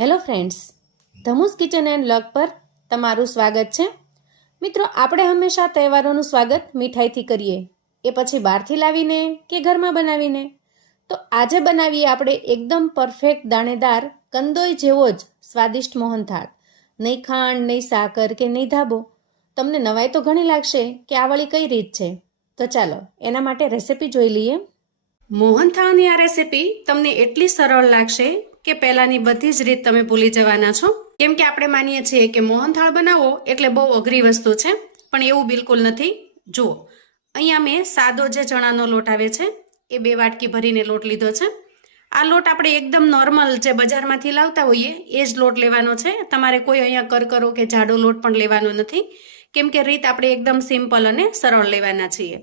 Hello friends, Dhamus kitchen and vlog પર તમારું સ્વાગત છે. મિત્રો, આપણે હંમેશા તહેવારોનું સ્વાગત મીઠાઈથી કરીએ, એ પછી બહારથી લાવીને કે ઘરમાં બનાવીને. તો આજે બનાવીએ આપણે એકદમ પરફેક્ટ દાણેદાર કંદોઈ જેવો જ સ્વાદિષ્ટ મોહનથાળ. નહીં ખાંડ, નહીં સાકર કે નહીં ધાબો. તમને નવાઈ તો ઘણી લાગશે કે આ વળી કઈ રીત છે, તો ચાલો એના માટે રેસિપી જોઈ લઈએ. મોહનથાળની આ રેસિપી તમને એટલી સરળ લાગશે કે પહેલાંની બધી જ રીત તમે ભૂલી જવાના છો. કેમ કે આપણે માનીએ છીએ કે મોહનથાળ બનાવો એટલે બહુ અઘરી વસ્તુ છે, પણ એવું બિલકુલ નથી. જુઓ, અહીંયા મેં સાદો જે ચણાનો લોટ આવે છે એ 2 વાટકી ભરીને લોટ લીધો છે. આ લોટ આપણે એકદમ નોર્મલ જે બજારમાંથી લાવતા હોઈએ એ જ લોટ લેવાનો છે. તમારે કોઈ અહીંયા કરકરો કે જાડો લોટ પણ લેવાનો નથી, કેમ કે રીત આપણે એકદમ સિમ્પલ અને સરળ લેવાના છીએ.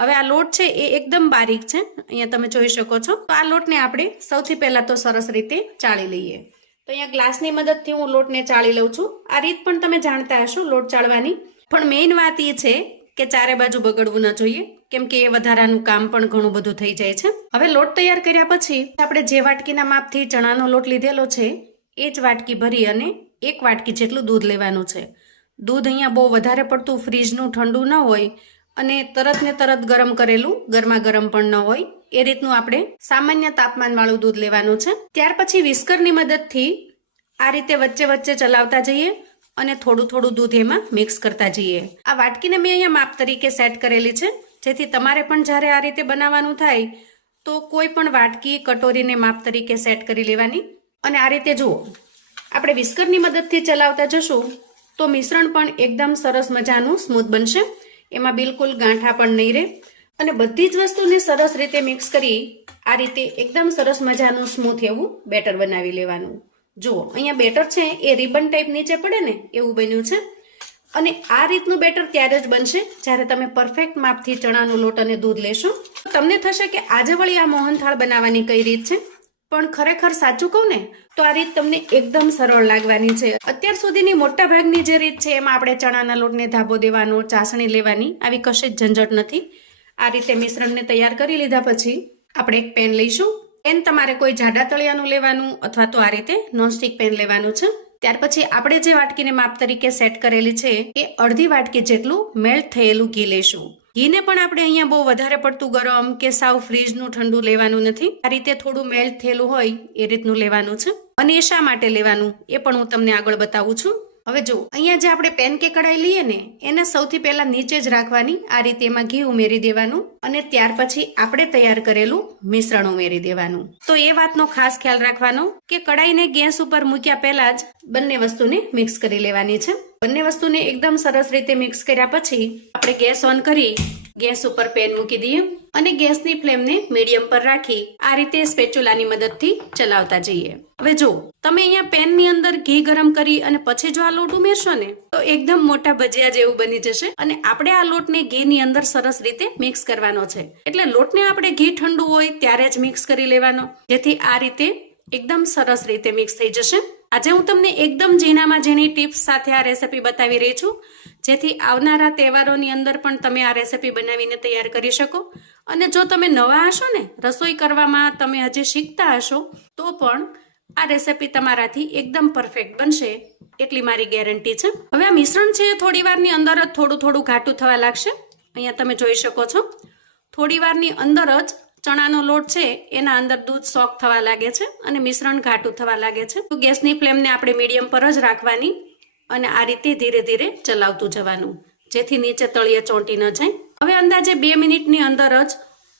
હવે આ લોટ છે એ એકદમ બારીક છે, અહીંયા તમે જોઈ શકો છો. તો આ લોટને આપણે સૌથી પહેલાં તો સરસ રીતે ચાળી લઈએ. તો અહીંયા ગ્લાસની મદદથી હું લોટને ચાળી લઉં છું. આ રીત પણ તમે જાણતા હશો લોટ ચાળવાની, પણ મેઇન વાત એ છે કે ચારે બાજુ બગડવું ન જોઈએ, કેમ કે એ વધારાનું કામ પણ ઘણું બધું થઈ જાય છે. હવે લોટ તૈયાર કર્યા પછી આપણે જે વાટકીના માપથી ચણાનો લોટ લીધેલો છે એ જ વાટકી ભરી અને 1 વાટકી જેટલું દૂધ લેવાનું છે. દૂધ અહીંયા બહુ વધારે પડતું ફ્રીજનું ઠંડુ ન હોય અને તરત ને તરત ગરમ કરેલું ગરમા ગરમ પણ ન હોય, એ રીતનું આપણે સામાન્ય તાપમાનવાળું દૂધ લેવાનું છે. ત્યાર પછી વિસ્કરની મદદથી આ રીતે વચ્ચે વચ્ચે ચલાવતા જઈએ અને થોડું થોડું દૂધ એમાં મિક્સ કરતા જઈએ. આ વાટકીને મેં અહીંયા માપ તરીકે સેટ કરેલી છે, જેથી તમારે પણ જ્યારે આ રીતે બનાવવાનું થાય તો કોઈ પણ વાટકી કટોરીને માપ તરીકે સેટ કરી લેવાની. અને આ રીતે જુઓ, આપણે વિસ્કરની મદદથી ચલાવતા જશું તો મિશ્રણ પણ એકદમ સરસ મજાનું સ્મૂથ બનશે, એમાં બિલકુલ ગાંઠા પણ નહીં રહે. અને બધી જ વસ્તુને સરસ રીતે મિક્સ કરી આ રીતે એકદમ સરસ મજાનું સ્મૂથ એવું બેટર બનાવી લેવાનું. જુઓ, અહીંયા બેટર છે એ રિબન ટાઈપ નીચે પડે ને એવું બન્યું છે. અને આ રીતનું બેટર ત્યારે જ બનશે જ્યારે તમે પરફેક્ટ માપથી ચણાનો લોટ અને દૂધ લેશો. તમને થશે કે આજે વળી આ મોહનથાળ બનાવવાની કઈ રીત છે, પણ ખરેખર સાચું કહું ને તો આ રીત તમને એકદમ સરળ લાગવાની છે. અત્યાર સુધીની મોટા ભાગની જે રીત છે એમાં આપણે ચણાના લોટને ધાબો દેવાનો, ચાસણી લેવાની, આવી કશી જ ઝંઝટ નથી. આ રીતે મિશ્રણને તૈયાર કરી લીધા પછી આપણે એક પેન લઈશું. પેન તમારે કોઈ જાડા તળિયાનું લેવાનું અથવા તો આ રીતે નોનસ્ટિક પેન લેવાનું છે. ત્યાર પછી આપણે જે વાટકીને માપ તરીકે સેટ કરેલી છે એ અડધી વાટકી જેટલું મેલ્ટ થયેલું ઘી લઈશું. ઘીને પણ આપણે અહીંયા બહુ વધારે પડતું ગરમ કે સાવ ફ્રીજનું ઠંડુ લેવાનું નથી. આ રીતે થોડું મેલ્ટ થયેલું હોય એ રીતનું લેવાનું છે. અને એ શા માટે લેવાનું એ પણ હું તમને આગળ બતાવું છું. હવે જો, અહીંયા જે આપણે પેન કે કઢાઈ લઈએ ને એને સૌથી પહેલા નીચે જ રાખવાની. આ રીતે એમાં ઘી ઉમેરી દેવાનું અને ત્યાર પછી આપણે તૈયાર કરેલું મિશ્રણ ઉમેરી દેવાનું. તો એ વાતનો ખાસ ખ્યાલ રાખવાનો કે કઢાઈને ગેસ ઉપર મૂક્યા પહેલા જ બંને વસ્તુને મિક્સ કરી લેવાની છે. બંને વસ્તુને એકદમ સરસ રીતે મિક્સ કર્યા પછી આપણે ગેસ ઓન કરી ગેસ ઉપર પેન મૂકી દઈએ અને ગેસની ફ્લેમને મીડિયમ પર રાખી આ રીતે સ્પેચ્યુલાની મદદથી ચલાવતા જઈએ. હવે જો, તમે અહીંયા પેનની અંદર ઘી ગરમ કરી અને પછી જો આ લોટ ઉમેરશો ને તો એકદમ મોટા ભજીયા જેવું બની જશે. અને આપણે આ લોટને ઘીની અંદર સરસ રીતે મિક્સ કરવાનો છે, એટલે લોટને આપણે ઘી ઠંડુ હોય ત્યારે જ મિક્સ કરી લેવાનો, જેથી આ રીતે એકદમ સરસ રીતે મિક્સ થઈ જશે. આજે હું તમને એકદમ ઝીણામાં ઝીણી ટિપ્સ સાથે આ રેસિપી બતાવી રહી છું, જેથી આવનારા તહેવારોની અંદર પણ તમે આ રેસિપી બનાવીને તૈયાર કરી શકો. અને જો તમે નવા હશો ને રસોઈ કરવામાં, તમે હજી શીખતા હશો તો પણ આ રેસિપી તમારાથી એકદમ પરફેક્ટ બનશે, એટલી મારી ગેરંટી છે. હવે આ મિશ્રણ છે થોડી વારની અંદર જ થોડું થોડું ઘાટું થવા લાગશે. અહીંયા તમે જોઈ શકો છો, થોડી વારની અંદર જ ચણાનો લોટ છે એના અંદર દૂધ સોક થવા લાગે છે અને મિશ્રણ ઘાટું થવા લાગે છે. તો ગેસની ફ્લેમને આપણે મીડિયમ પર જ રાખવાની અને આ રીતે ધીરે ધીરે ચલાવતું જવાનું, જેથી નીચે તળિયે ચોંટી ન જાય. હવે અંદાજે 2 મિનિટની અંદર જ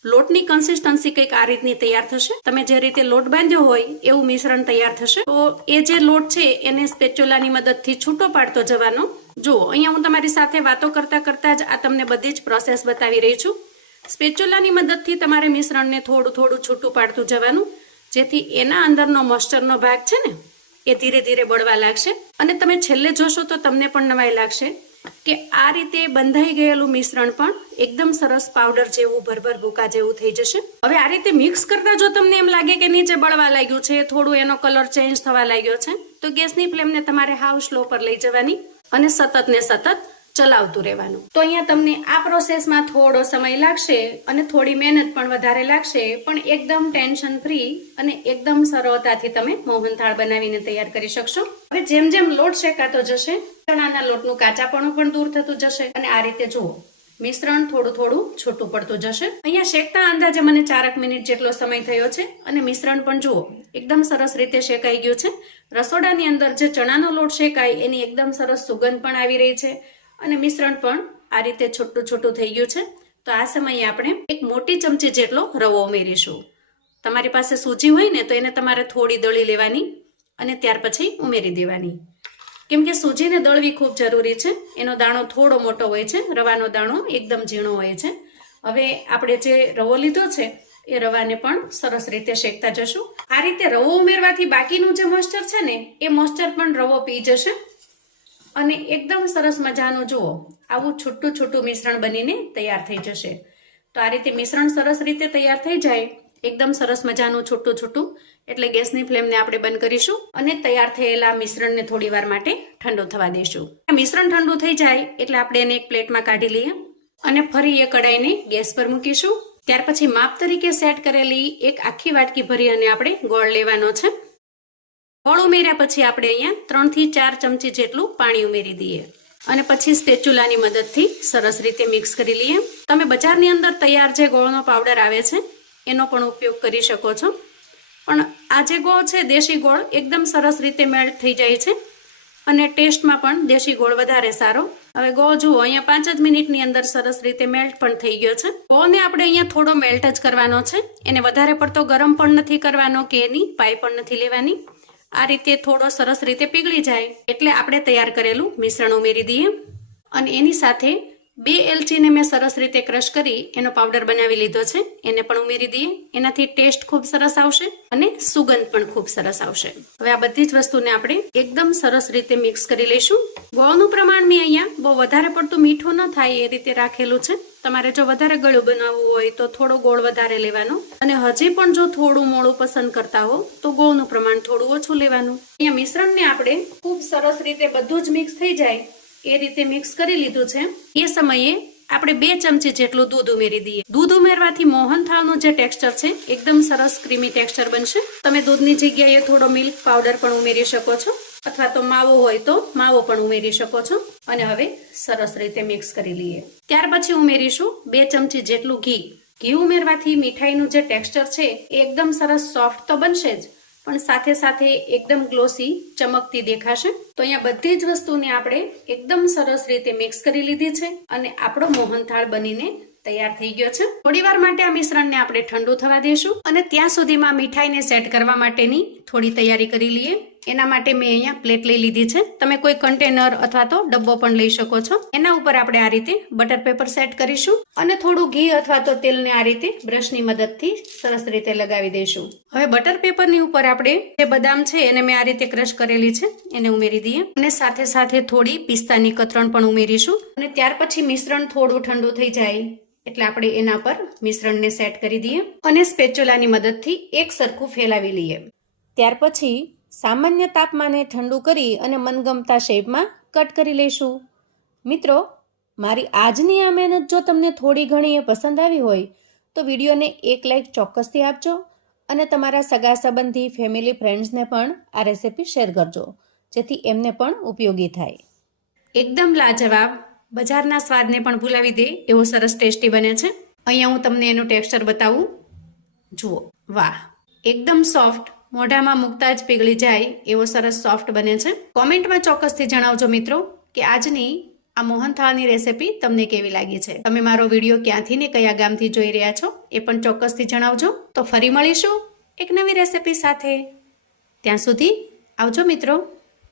લોટની કન્સિસ્ટન્સી કંઈક આ રીતની તૈયાર થશે. તમે જે રીતે લોટ બાંધ્યો હોય એવું મિશ્રણ તૈયાર થશે. તો એ જે લોટ છે એને સ્પેચ્યુલાની મદદથી છૂટો પાડતો જવાનો. જુઓ, અહીંયા હું તમારી સાથે વાતો કરતા કરતા જ આ તમને બધી જ પ્રોસેસ બતાવી રહી છું. સ્પેચ્યુલાની મદદથી તમારે મિશ્રણને થોડું થોડું છૂટું પાડતું જવાનું, જેથી એના અંદરનો મોઇસ્ચરનો ભાગ છે ને એ ધીરે ધીરે બળવા લાગશે. અને તમે છેલ્લે જોશો તો તમને પણ નવાઈ લાગશે કે આ રીતે બંધાઈ ગયેલું મિશ્રણ પણ એકદમ સરસ પાવડર જેવું, ભરભર ભૂકા જેવું થઈ જશે. હવે આ રીતે મિક્સ કરતા જો તમને એમ લાગે કે નીચે બળવા લાગ્યું છે, થોડું એનો કલર ચેન્જ થવા લાગ્યો છે, તો ગેસની ફ્લેમને તમારે હાવ સ્લો પર લઈ જવાની અને સતત ને સતત ચલાવતું રહેવાનું. તો અહીંયા તમને આ પ્રોસેસમાં થોડો સમય લાગશે અને થોડી મહેનત પણ વધારે લાગશે, પણ એકદમ ટેન્શન ફ્રી અને એકદમ સરળતાથી તમે મોહનથાળ બનાવીને તૈયાર કરી શકશો. હવે જેમ જેમ લોટ શેકાતો જશે, ચણાના લોટનું કાચાપણું પણ દૂર થતું જશે અને આ રીતે જુઓ મિશ્રણ થોડું થોડું છૂટું પડતું જશે. અહીંયા શેકતા અંદાજે મને 4 મિનિટ જેટલો સમય થયો છે અને મિશ્રણ પણ જુઓ એકદમ સરસ રીતે શેકાઈ ગયું છે. રસોડાની અંદર જે ચણાનો લોટ શેકાય એની એકદમ સરસ સુગંધ પણ આવી રહી છે અને મિશ્રણ પણ આ રીતે છૂટું છૂટું થઈ ગયું છે. તો આ સમયે આપણે એક મોટી ચમચી જેટલો રવો ઉમેરીશું. તમારી પાસે સૂજી હોય ને તો એને તમારે થોડી દળી લેવાની અને ત્યાર પછી ઉમેરી દેવાની, કેમ કે સૂજીને દળવી ખૂબ જરૂરી છે. એનો દાણો થોડો મોટો હોય છે, રવાનો દાણો એકદમ ઝીણો હોય છે. હવે આપણે જે રવો લીધો છે એ રવાને પણ સરસ રીતે શેકતા જશું. આ રીતે રવો ઉમેરવાથી બાકીનું જે મોઇસ્ચર છે ને એ મોઇસ્ચર પણ રવો પી જશે અને એકદમ સરસ મજાનું જુઓ આવું છૂટું છૂટું મિશ્રણ બનીને તૈયાર થઈ જશે. તો આ રીતે મિશ્રણ સરસ રીતે તૈયાર થઈ જાય, એકદમ સરસ મજાનું છૂટું છૂટું, એટલે ગેસની ફ્લેમને આપણે બંધ કરીશું અને તૈયાર થયેલા મિશ્રણને થોડી વાર માટે ઠંડુ થવા દઈશું. મિશ્રણ ઠંડુ થઈ જાય એટલે આપણે એને એક પ્લેટમાં કાઢી લઈએ અને ફરી એ કડાઈને ગેસ પર મૂકીશું. ત્યાર પછી માપ તરીકે સેટ કરેલી એક આખી વાટકી ભરી અને આપણે ગોળ લેવાનો છે. ગોળ ઉમેર્યા પછી આપણે અહીંયા 3 થી 4 ચમચી જેટલું પાણી ઉમેરી દઈએ અને પછી સ્પેચ્યુલાની મદદથી સરસ રીતે મિક્સ કરી લઈએ. તમે બજારની અંદર તૈયાર જે ગોળનો પાવડર આવે છે એનો પણ ઉપયોગ કરી શકો છો, પણ આ જે ગોળ છે દેશી ગોળ એકદમ સરસ રીતે મેલ્ટ થઈ જાય છે અને ટેસ્ટમાં પણ દેશી ગોળ વધારે સારો. હવે ગોળ જુઓ અહીંયા 5 જ મિનિટની અંદર સરસ રીતે મેલ્ટ પણ થઈ ગયો છે. ગોળને આપણે અહીંયા થોડો મેલ્ટ જ કરવાનો છે, એને વધારે પડતો ગરમ પણ નથી કરવાનો કે એની પાઈ પણ નથી લેવાની. આ રીતે થોડો સરસ રીતે પીગળી જાય એટલે આપણે તૈયાર કરેલું મિશ્રણ ઉમેરી દઈએ અને એની સાથે 2 એલચીને મેં સરસ રીતે ક્રશ કરી એનો પાવડર બનાવી લીધો છે, એને પણ ઉમેરી દઈએ. એનાથી ટેસ્ટ ખૂબ સરસ આવશે અને સુગંધ પણ ખૂબ સરસ આવશે. હવે આ બધી જ વસ્તુને આપણે એકદમ સરસ રીતે મિક્સ કરી લઈશું. ગોળનું પ્રમાણ મેં અહીંયા બહુ વધારે પડતું મીઠું ન થાય એ રીતે રાખેલું છે. તમારે જો વધારે ગળ્યું બનાવવું હોય તો થોડો ગોળ વધારે લેવાનો અને હજી પણ જો થોડું મોળું પસંદ કરતા હો તો ગોળનું પ્રમાણ થોડું ઓછું લેવાનું. અહીંયા મિશ્રણને આપણે ખૂબ સરસ રીતે બધું જ મિક્સ થઈ જાય એ રીતે મિક્સ કરી લીધું છે. એ સમયે આપણે 2 ચમચી જેટલું દૂધ ઉમેરી દઈએ. દૂધ ઉમેરવાથી મોહનથાળનું જે ટેક્સચર છે એકદમ સરસ ક્રીમી ટેક્સચર બનશે. તમે દૂધની જગ્યાએ થોડો મિલ્ક પાવડર પણ ઉમેરી શકો છો અથવા તો માવો હોય તો માવો પણ ઉમેરી શકો છો અને હવે સરસ રીતે મિક્સ કરી લઈએ. ત્યાર પછી ઉમેરીશું 2 ચમચી જેટલું ઘી. ઘી ઉમેરવાથી મીઠાઈનું જે ટેક્સચર છે એ એકદમ સરસ સોફ્ટ તો બનશે જ, પણ સાથે સાથે એકદમ ગ્લોસી ચમકતી દેખાશે. તો અહીંયા બધી જ વસ્તુને આપણે એકદમ સરસ રીતે મિક્સ કરી લીધી છે અને આપણો મોહનથાળ બનીને તૈયાર થઈ ગયો છે. થોડી વાર માટે આ મિશ્રણને આપણે ઠંડુ થવા દઈશું અને ત્યાં સુધીમાં મીઠાઈને સેટ કરવા માટેની થોડી તૈયારી કરી લઈએ. એના માટે મેં અહીંયા પ્લેટ લઈ લીધી છે. તમે કોઈ કન્ટેનર અથવા તો ડબ્બો પણ લઈ શકો છો. એના ઉપર આપણે આ રીતે બટર પેપર સેટ કરીશું અને થોડું ઘી અથવા તો તેલને આ રીતે બ્રશની મદદથી સરસ રીતે લગાવી દઈશું. હવે બટર પેપરની ઉપર આપણે જે બદામ છે એને મેં આ રીતે ક્રશ કરેલી છે એને ઉમેરી દઈએ અને સાથે સાથે થોડી પિસ્તાની કતરણ પણ ઉમેરીશું અને ત્યાર પછી મિશ્રણ થોડું ઠંડુ થઈ જાય એટલે આપણે એના પર મિશ્રણને સેટ કરી દઈએ અને સ્પેચ્યુલાની મદદથી એક સરખું ફેલાવી લઈએ. ત્યાર પછી સામાન્ય તાપમાને ઠંડુ કરી અને મનગમતા શેપમાં કટ કરી લઈશું. મિત્રો, મારી આજની આ મહેનત જો તમને થોડી ઘણી પસંદ આવી હોય તો વિડીયોને એક લાઈક ચોક્કસથી આપજો અને તમારા સગા સંબંધી ફેમિલી ફ્રેન્ડ્સને પણ આ રેસિપી શેર કરજો, જેથી એમને પણ ઉપયોગી થાય. એકદમ લાજવાબ, બજારના સ્વાદને પણ ભૂલાવી દે એવો સરસ ટેસ્ટી બને છે. અહીંયા હું તમને એનું ટેક્સચર બતાવું. જુઓ, વાહ, એકદમ સોફ્ટ, મોઢામાં મૂકતા જ પીગળી જાય એવો સરસ સોફ્ટ બને છે. કોમેન્ટમાં ચોક્કસથી જણાવજો મિત્રો કે આજની આ મોહનથાળની રેસિપી તમને કેવી લાગી છે. તમે મારો વિડીયો ક્યાંથી ને કયા ગામથી જોઈ રહ્યા છો એ પણ ચોક્કસથી જણાવજો. તો ફરી મળીશું એક નવી રેસિપી સાથે. ત્યાં સુધી આવજો મિત્રો.